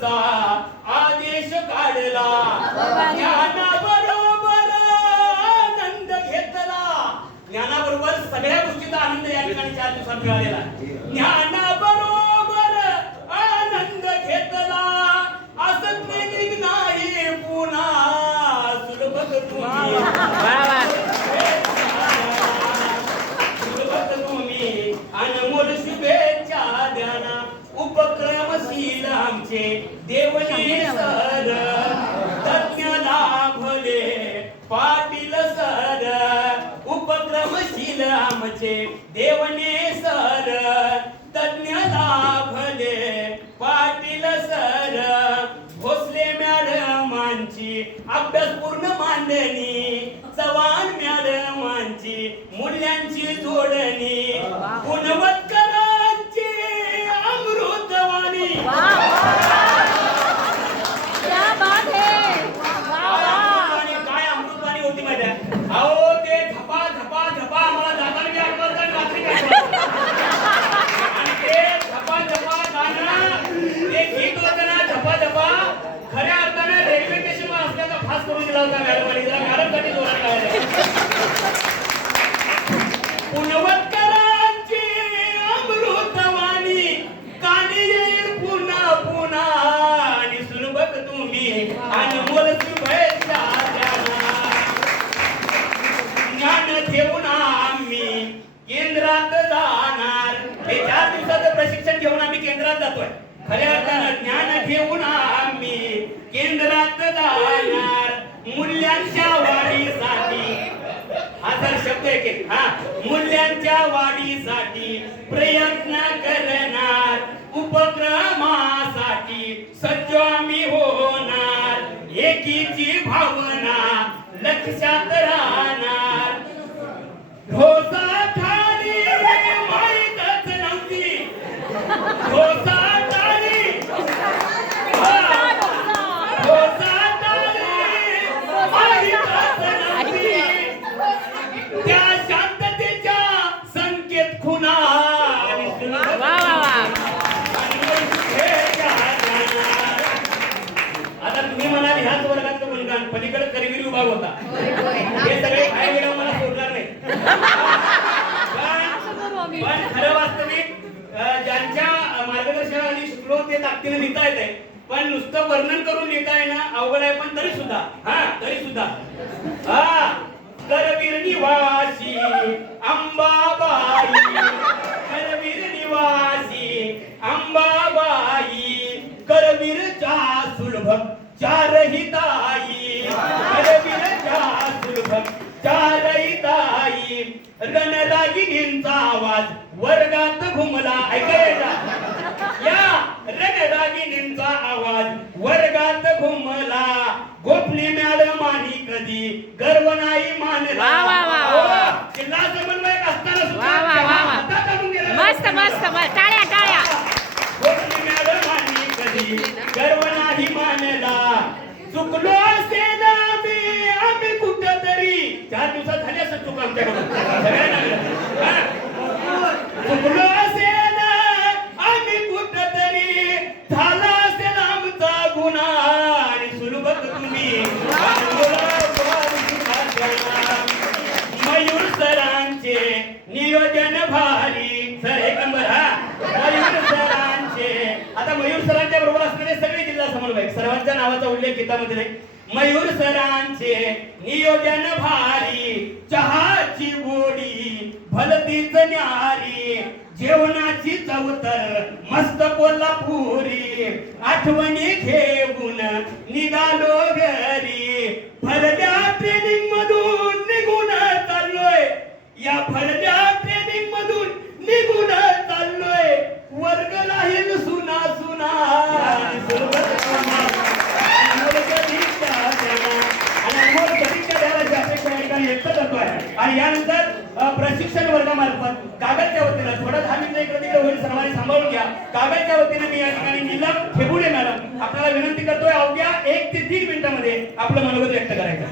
चा आदेश काढला, ज्ञानाबरोबर आनंद घेतला. ज्ञानाबरोबर सगळ्या गोष्टीचा आनंद या ठिकाणी 4 दिवसात मिळालेला. ज्ञानाबरोबर आनंद घेतला, असत नाही पुन्हा सुलभत तुम्ही अनमोल शुभेच्छा द्याना. उपक्रमशील आमचे देवनी सर, तज्ञ लाभले पाटील सर. उपक्रमशील आमचे देवने सर, तज्ञ लाभले पाटील सर. भोसले मॅडमांची अभ्यासपूर्ण मांडणी, चव्हाण मॅडमांची मूल्यांची जोडणी, गुणवत्करांची अमृतवाणी. काय अमृतवाणी होती माझ्या. अहो ते झपा झपा झपा आम्हाला जाताना बी आठवत आणि रात्री आणि ते झपा झपा गाणं ते गीत होतं ना, झपा झपा खऱ्या अर्थाने रेल्वे स्टेशनवर असल्याचा खास करून दिला होता मॅडमनी. जरा मॅडमसाठी जोरात गायला. गुणवत्करांची अमृतवाणी, कानी येईल पुन्हा पुन्हा आणि सुलभत तुम्ही अनमोल शुभेच्छा द्याना. ज्ञान घेऊन आम्ही केंद्रात जाणार. हे 4 दिवसाचं प्रशिक्षण घेऊन आम्ही केंद्रात जातोय. खऱ्या अर्थानं ज्ञान घेऊन आम्ही केंद्रात जाणार. मूल्यांच्या वाढीसाठी हा जर शब्द एक हा मूल्यांच्या वाढीसाठी प्रयत्न करणार. उपक्रमासाठी सज्ज आम्ही होणार. एकीची भावना लक्षात राहणार. ढोसा थाळी माहीतच नव्हती, ढोसा थाळी, ढोसा थाळी माहीतच नव्हती. त्या शांततेच्या संकेत खुणा आता तुम्ही म्हणाल ह्याच वर्गातलं गुणगान पलीकडे करवीर विभाग होता. हे सगळे काय गेलं मला सोडणार नाही. पण खरं वास्तविक ज्यांच्या मार्गदर्शनाखाली शिकलो ते ताकदीने लिहिता येते. पण नुसतं वर्णन करून लिहिता येणं अवघड आहे. पण तरी सुद्धा करवीर निवासी अंबाबाई, करवीर निवासी अंबाबाई, करवीरच्या सुलभ चारही ताई, करवीरच्या सुलभ चारही ताई. रणरागिणींचा आवाज वर्गात घुमला. ऐकायचा या रणरागिणींचा आवाज वर्गात घुमला. गोपनी मॅडमांनी कधी गर्व नाही मानला. जिल्हा समन्वयक असताना सुद्धा मस्त मस्त टाळ्या टाळ्या. गोपनी मॅडमांनी कधी गर्व नाही मानला. चुकलो असेल आम्ही कुठंतरी 4 दिवसात झाली असं चूक आमच्याकडून. चुकलो असेल आम्ही कुठंतरी, झाला असेल आमचा गुन्हा आणि सुलभत तुम्ही मयूर सरांचे नियोजन भारी. सर एक नंबर. मयूर सरांचे, आता मयूर सरांच्या बरोबर असणारे सगळे जिल्हा समन्वयक सर्वांच्या नावाचा उल्लेख गीतामध्ये नाही. मयूर सरांचे नियोजन भारी. चहाची गोडी भलतीच न्यारी, जेवणाची चवतर मस्त कोल्हापुरी. आठवणी घेऊन निघालो घरी. भरल्या ट्रेनिंग मधून निघून चाललोय, या भरल्या ट्रेनिंग मधून निघून चाललोय. वर्ग राहील सुना सुना आणि यानंतर प्रशिक्षण वर्गामार्फत कागदच्या वतीनं थोडं 10 मिनिटं इकडे तिकडे होईल, सर्वांनी सांभाळून घ्या. कागदच्या वतीनं मी या ठिकाणी नीलम खेबुडे मॅडम आपल्याला विनंती करतोय अवघ्या 1 ते 3 मिनिटांमध्ये आपलं मनोगत व्यक्त करायचं.